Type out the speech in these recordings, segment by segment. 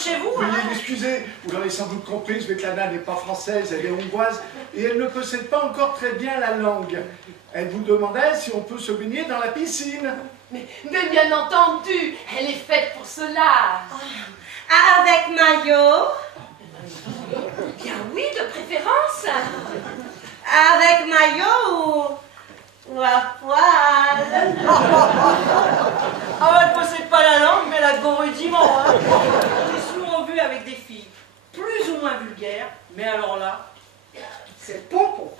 chez vous. Veuillez m'excuser, vous l'aurez sans doute compris, Svetlana n'est pas française, elle est hongroise, et elle ne possède pas encore très bien la langue. Elle vous demandait si on peut se baigner dans la piscine. Mais bien entendu, elle est faite pour cela. Avec maillot? Bien oui, de préférence. Avec maillot ou à poil? Ah, elle possède pas la langue, mais elle a de bons rudiments. Hein. J'ai souvent vu avec des filles plus ou moins vulgaires, mais alors là, c'est pompon.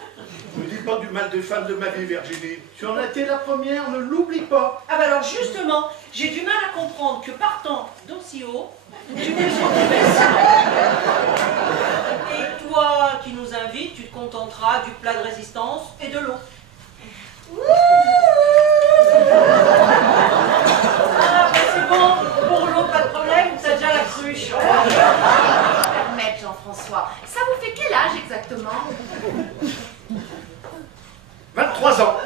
Ne dis pas du mal des femmes de ma vie, Virginie. Tu en as été la première, ne l'oublie pas. Ah bah alors justement, j'ai du mal à comprendre que partant d'aussi haut, tu puisses retrouver ça. Et toi qui nous invites, tu te contenteras du plat de résistance et de l'eau. Ah bah c'est bon, pour l'eau pas de problème, t'as déjà la cruche. Permettez, Jean-François. Ça vous fait quel âge exactement? 23 ans.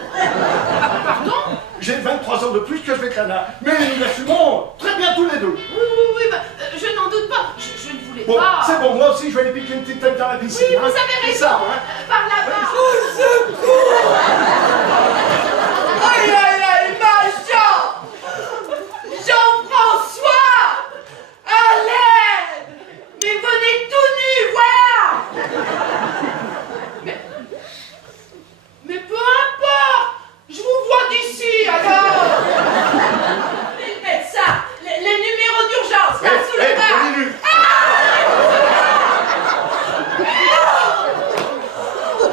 Pardon? J'ai 23 ans de plus que Svetlana, mais nous l'assumons très bien tous les deux. Oui, bah, je n'en doute pas. Je ne voulais Bon, pas. c'est bon, moi aussi je vais aller piquer une petite tête dans la piscine. Oui, hein. vous avez C'est raison. ça, hein. Par là-bas. Aïe aïe aïe, ma Jean! Jean-François! À l'aide! Mais venez tout nu, voilà! Mais peu importe! Je vous vois d'ici, alors! Ils mettent ça, les numéros d'urgence, là, sous le bras!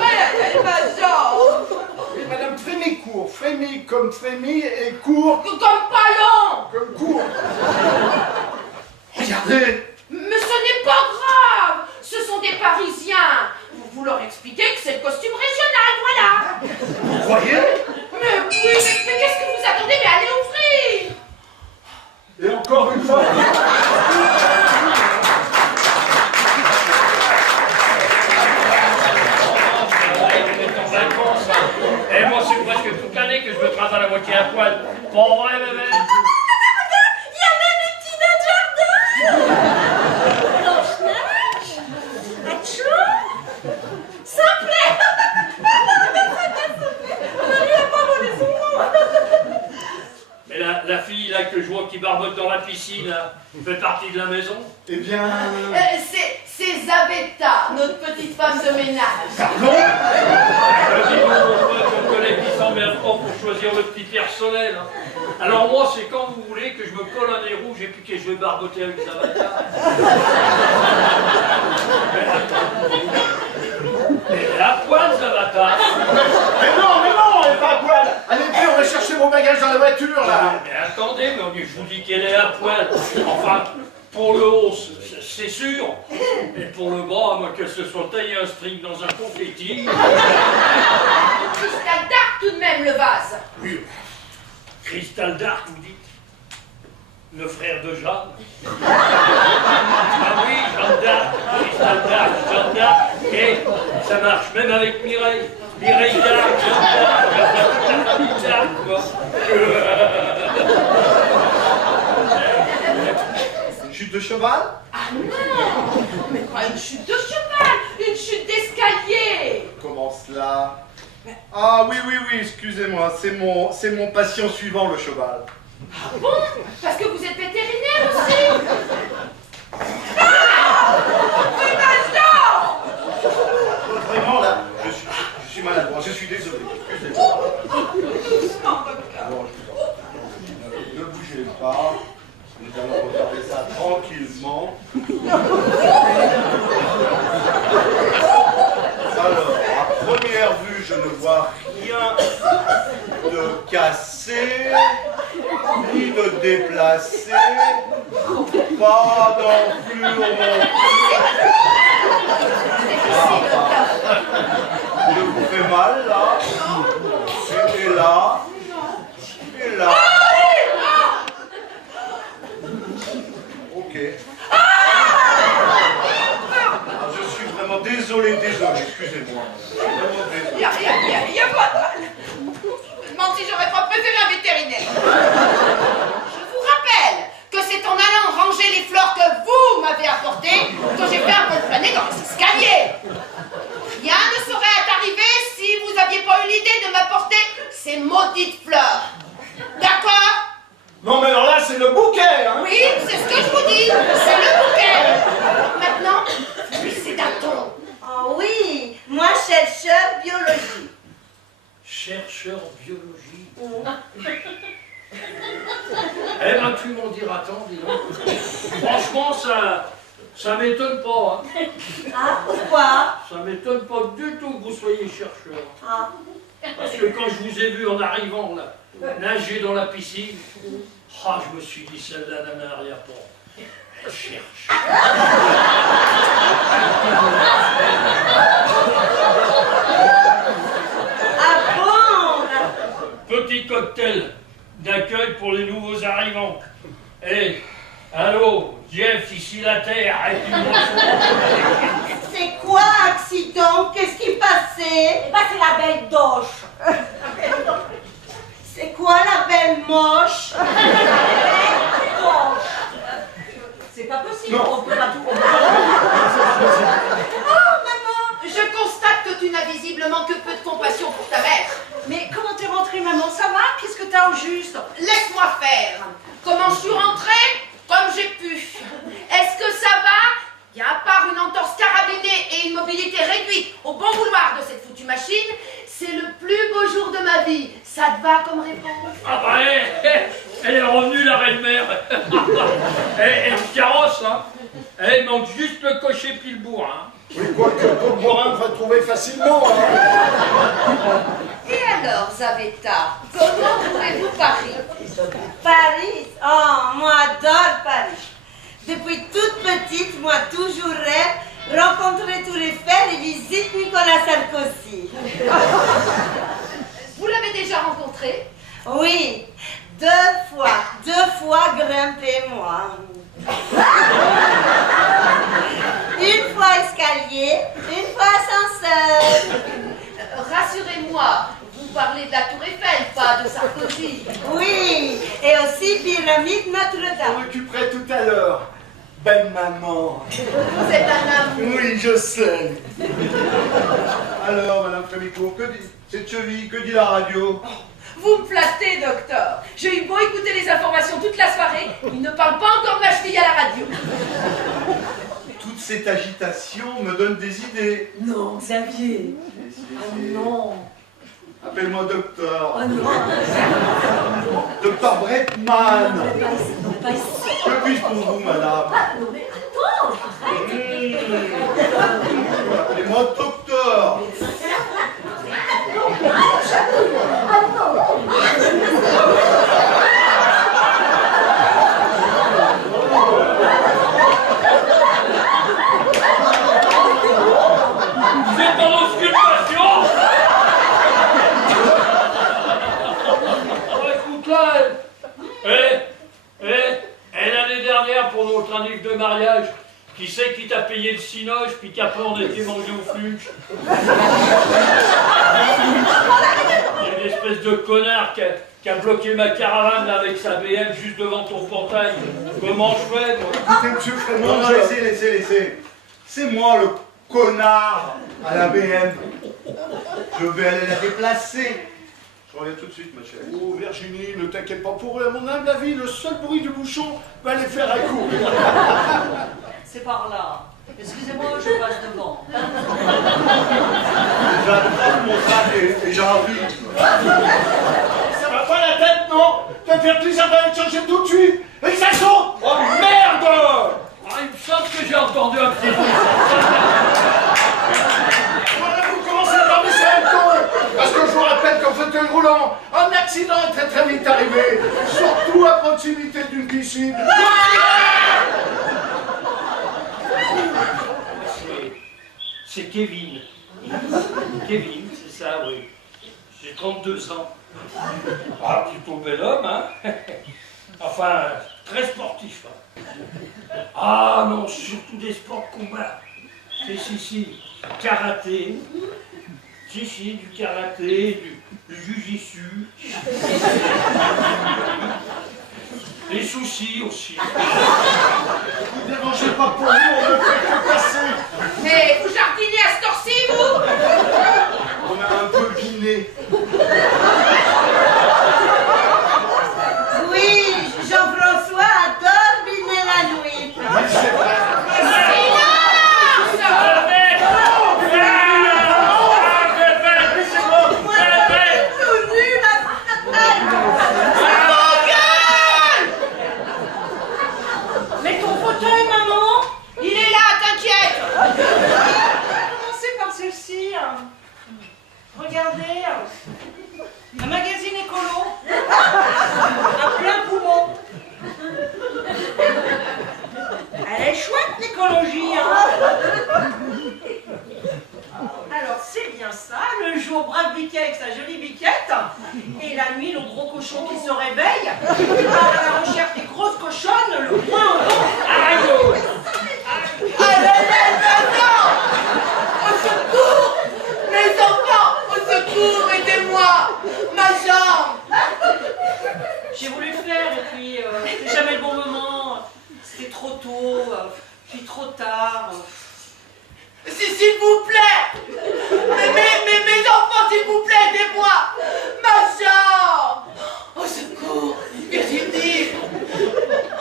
Aïe aïe aïe, ma Jean! Et Madame Frémicourt, frémi comme frémi et court Comme pas long! comme court. Regardez. Mais ce n'est pas grave! Ce sont des Parisiens! Vous leur expliquez que c'est le costume régional, voilà! Vous croyez? Mais oui, mais qu'est-ce que vous attendez? Mais allez ouvrir! Et encore une fois. Et moi, c'est presque toute l'année que je me trace à la moitié à poil. Pas vrai, bébé? Il y a même les petits nains de jardin! Blanche-Neige? Achou? Simple! Marie a pas volé son nom! Mais la fille là que je vois qui barbote dans la piscine, là, fait partie de la maison? Eh bien. C'est Zabetta, notre petite femme de ménage. Pardon? Je dis mon collègue qui s'emmerde pas pour choisir le petit personnel. Hein. Alors moi, c'est quand vous voulez que je me colle un nez rouge et puis que je vais barboter avec Zabata. Mais à poil, Zabata. Mais non, elle est pas à poil. Allez, puis on va chercher vos bagages dans la voiture, là. Mais attendez, mais je vous dis qu'elle est à poil. Enfin, pour le haut, c'est sûr. Et pour le bras, moi, que ce soit taillé un string dans un confetti. Cristal d'art tout de même, le vase. Oui. Cristal d'Arc, vous dites? Le frère de Jeanne? Ah oui, Jeanne d'Arc, Cristal d'Arc, Jeanne d'Arc. Et ça marche même avec Mireille. Mireille d'Arc, Jeanne d'Arc, la famille d'Arc, quoi. Chute de cheval? Ah non! Mais pas une chute de cheval, une chute d'escalier! Comment cela? Ah oui, excusez-moi, c'est mon patient suivant, le cheval. Ah bon? Parce que vous êtes vétérinaire aussi? Mais ma Jean! Vraiment, là, je suis maladroit, je suis désolé. Excusez-moi. Doucement, docteur. Bon, je vous en prie. Ne bougez pas. Nous allons regarder ça tranquillement. Alors, à première vue, je ne vois rien de cassé, ni de déplacé, pas d'enflure non plus. Je vous fais mal, là, et là, et là. Ok. Je suis vraiment désolé, excusez-moi. Vraiment désolé. Il y a pas de mal. Je me demande si j'aurais pas préféré un vétérinaire. Je vous rappelle que c'est c'est en allant ranger les fleurs que vous m'avez apportées que j'ai fait un peu de flâner dans les escaliers. Rien ne serait arrivé si vous n'aviez pas eu l'idée de m'apporter ces maudites fleurs. D'accord? Non mais alors là c'est le bouquet, hein. Oui, c'est ce que je vous dis, c'est le bouquet. Maintenant, c'est d'un ton. Oh oui, moi chercheur biologie. Chercheur biologie. Eh ben, tu m'en diras tant, dis donc. Franchement, ça m'étonne pas. Hein. Ah, pourquoi? Ça m'étonne pas du tout que vous soyez chercheur. Ah, Parce que quand je vous ai vu en arrivant, là, nager dans la piscine, je me suis dit, celle-là n'en a rien pas. Elle cherche. ah bon? Petit cocktail d'accueil pour les nouveaux arrivants. Eh, allô, Jeff, ici la Terre, et puis bonjour. C'est quoi accident? Qu'est-ce qui passait? Eh ben, c'est la belle doche. C'est quoi la belle moche? C'est pas possible, Non. on peut pas tout. Oh, maman! Je constate que tu n'as visiblement que peu de compassion pour ta mère. Mais comment t'es rentrée, maman? Ça va? Qu'est-ce que t'as au juste? Laisse-moi faire. Comment je suis rentrée? Comme j'ai pu. Est-ce que ça va? Bien, à part une entorse carabinée et une mobilité réduite au bon vouloir de cette foutue machine, c'est le plus beau jour de ma vie. Ça te va comme réponse? Ah bah, elle est revenue, la reine-mère. Elle carrosse, hein. Elle manque juste le cocher puis le bourrin. Oui, quoique Borin va trouver facilement, hein. Et alors, Zavetta, comment trouvez-vous Paris? Paris? Oh, moi adore Paris. Depuis toute petite, moi toujours rêve rencontrer Tour Eiffel et visiter Nicolas Sarkozy. Vous l'avez déjà rencontré? Oui, deux fois grimpé moi. Une fois escalier, une fois ascenseur. Rassurez-moi, vous parlez de la Tour Eiffel, pas de Sarkozy. Oui, et aussi pyramide On Notre-Dame. récupérait tout à l'heure. Belle maman. Vous êtes un amour. Oui, je sais. Alors, Madame Frémicourt, que dit cette cheville? Que dit la radio? Vous me flattez, docteur. J'ai eu beau écouter les informations toute la soirée, il ne parle pas encore de ma cheville à la radio. Toute cette agitation me donne des idées. Non, Xavier. Ah non. Appelle-moi docteur. Oh non. Docteur Bretman. Non, pas ici. Que puis-je pour vous, madame? Non, mais attends, arrête. Appelez-moi docteur. Vous êtes en auscultation. Écoute là, et l'année dernière pour notre anniversaire de mariage, qui c'est qui t'a payé le cinoche, puis qu'après on était mangé au flux? Il y a une espèce de connard qui a bloqué ma caravane là, avec sa BM juste devant ton portail. Comment je fais, moi? Écoutez, monsieur Frémont, non, laissez. C'est moi le connard à la BM. Je vais aller la déplacer. Je reviens tout de suite, ma chérie. Oh, Virginie, ne t'inquiète pas pour eux. À mon humble avis, le seul bruit du bouchon va les faire accourir. C'est par là. Excusez-moi, je passe devant. J'attrape mon sac et j'ai envie. Ça va pas la tête, non? Ça me fait plaisir d'aller te changer tout de suite. Et ça saute. Oh merde! Il me semble que j'ai entendu un petit peu. Voilà, vous commencez à dormir sur un ton. Parce que je vous rappelle qu'en fauteuil roulant, un accident est très très vite arrivé. Surtout à proximité d'une piscine. C'est Kevin. Kevin, c'est ça, oui. J'ai 32 ans. Ah, plutôt bel homme, hein? Enfin, très sportif. Hein. Ah non, surtout des sports de combat. Si. Karaté. Si, du karaté, du jujitsu. Les soucis aussi. Vous ne dérangez pas pour nous, on ne fait que passer. Mais vous jardinez à cette heure-ci, vous? On a un peu biné. Oui, Jean-François adore biner la nuit. Oui, c'est vrai. Tout nu, Mais ton fauteuil, maman? Il est là, t'inquiète! Commencez par celle-ci. Regardez. Un magazine écolo. À plein poumon. Elle est chouette, l'écologie. Alors, c'est bien ça. Le jour, brave biquet avec sa jolie biquette. Et la nuit, le gros cochon qui se réveille. Il part à la recherche des grosses cochonnes, le point en haut. Aïe! Au secours! Mes enfants, au secours, aidez-moi! Ma jambe! J'ai voulu le faire et puis c'était jamais le bon moment. C'était trop tôt, puis trop tard. S'il vous plaît! Mes enfants, s'il vous plaît, aidez-moi! Ma jambe! Au secours! Virginie!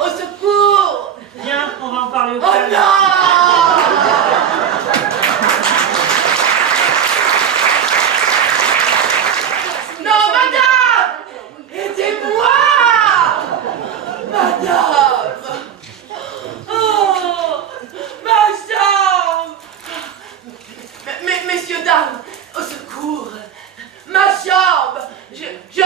Au secours! Viens, on va en parler au Oh calme. non! Non, madame! Aidez-moi! Madame! Oh! Ma jambe! Messieurs, dames, au secours! Ma jambe! Je